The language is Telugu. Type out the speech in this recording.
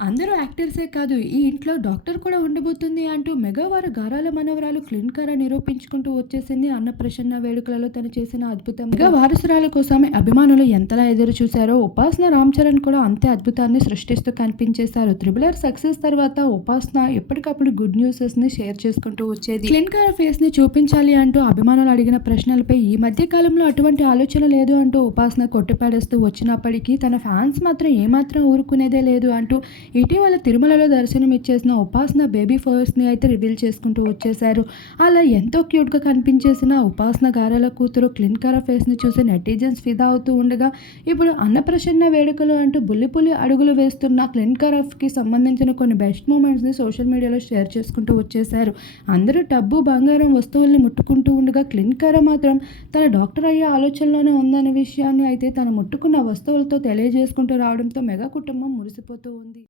అందరూ యాక్టర్సే కాదు. ఈ ఇంట్లో డాక్టర్ కూడా ఉండబోతుంది అంటూ మెగావారు గారాల మనవరాలు క్లిన్కార నిరూపించుకుంటూ వచ్చేసింది. అన్నప్రసన్న వేడుకలలో తను చేసిన అద్భుతం. మెగా వారసురాల కోసమే అభిమానులు ఎంతలా ఎదురు చూశారో ఉపాసన రామ్ చరణ్ కూడా అంతే అద్భుతాన్ని సృష్టిస్తూ కనిపించేశారు. త్రిబుల్ ఆర్ సక్సెస్ తర్వాత ఉపాసన ఎప్పటికప్పుడు గుడ్ న్యూసెస్ని షేర్ చేసుకుంటూ వచ్చేది. క్లిన్కార ఫేస్ని చూపించాలి అంటూ అభిమానులు అడిగిన ప్రశ్నలపై ఈ మధ్య కాలంలో అటువంటి ఆలోచన లేదు అంటూ ఉపాసన కొట్టిపాడేస్తూ వచ్చినప్పటికీ తన ఫ్యాన్స్ మాత్రం ఏమాత్రం ఊరుకునేదే లేదు అంటూ ఇటీవల తిరుమలలో దర్శనమిచ్చేసిన ఉపాసన బేబీ ఫోర్స్ని అయితే రివీల్ చేసుకుంటూ వచ్చేశారు. అలా ఎంతో క్యూట్గా కనిపించేసిన ఉపాసన గారెల కూతురు క్లిన్కార ఫేస్ని చూసి నెటిజన్స్ ఫిదా అవుతూ ఉండగా ఇప్పుడు అన్నప్రసన్న వేడుకలు అంటూ బుల్లిపులి అడుగులు వేస్తున్న క్లిన్కారఫ్కి సంబంధించిన కొన్ని బెస్ట్ మూమెంట్స్ని సోషల్ మీడియాలో షేర్ చేసుకుంటూ వచ్చేశారు. అందరూ డబ్బు బంగారం వస్తువుల్ని ముట్టుకుంటూ ఉండగా క్లిన్కార మాత్రం తన డాక్టర్ అయ్యే ఆలోచనలోనే ఉందనే విషయాన్ని అయితే తను ముట్టుకున్న వస్తువులతో తెలియజేసుకుంటూ రావడంతో మెగా కుటుంబం మురిసిపోతూ ఉంది.